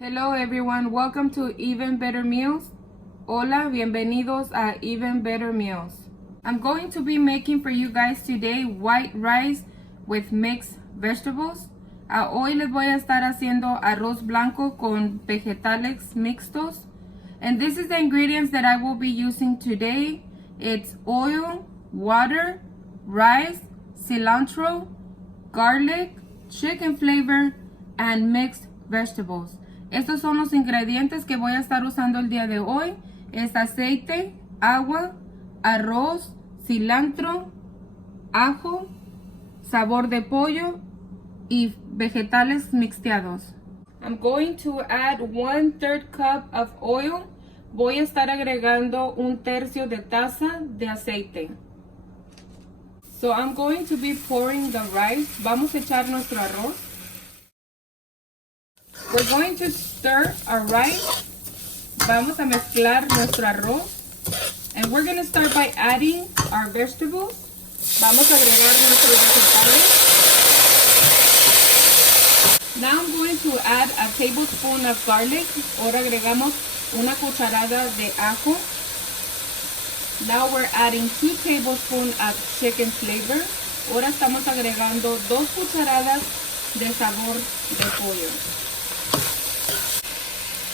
Hello everyone, welcome to Even Better Meals. Hola, bienvenidos a Even Better Meals. I'm going to be making for you guys today white rice with mixed vegetables. Hoy les voy a estar haciendo arroz blanco con vegetales mixtos. And this is the ingredients that I will be using today. It's oil, water, rice, cilantro, garlic, chicken flavor, and mixed vegetables. Estos son los ingredientes que voy a estar usando el día de hoy. Es aceite, agua, arroz, cilantro, ajo, sabor de pollo y vegetales mixteados. I'm going to add 1/3 cup of oil. Voy a estar agregando 1/3 de taza de aceite. So I'm going to be pouring the rice. Vamos a echar nuestro arroz. We're going to stir our rice. Vamos a mezclar nuestro arroz. And we're going to start by adding our vegetables. Vamos a agregar nuestros vegetales. Now I'm going to add a tablespoon of garlic. Ahora agregamos una cucharada de ajo. Now we're adding 2 tablespoons of chicken flavor. Ahora estamos agregando 2 cucharadas de sabor de pollo.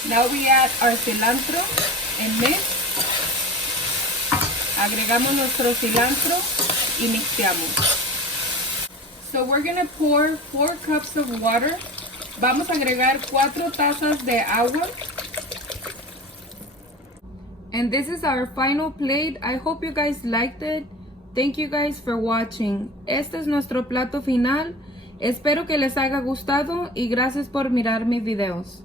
Now we add our cilantro and mix. Agregamos nuestro cilantro y mixeamos. So we're going to pour 4 cups of water. Vamos a agregar 4 tazas de agua. And this is our final plate. I hope you guys liked it. Thank you guys for watching. Este es nuestro plato final. Espero que les haya gustado y gracias por mirar mis videos.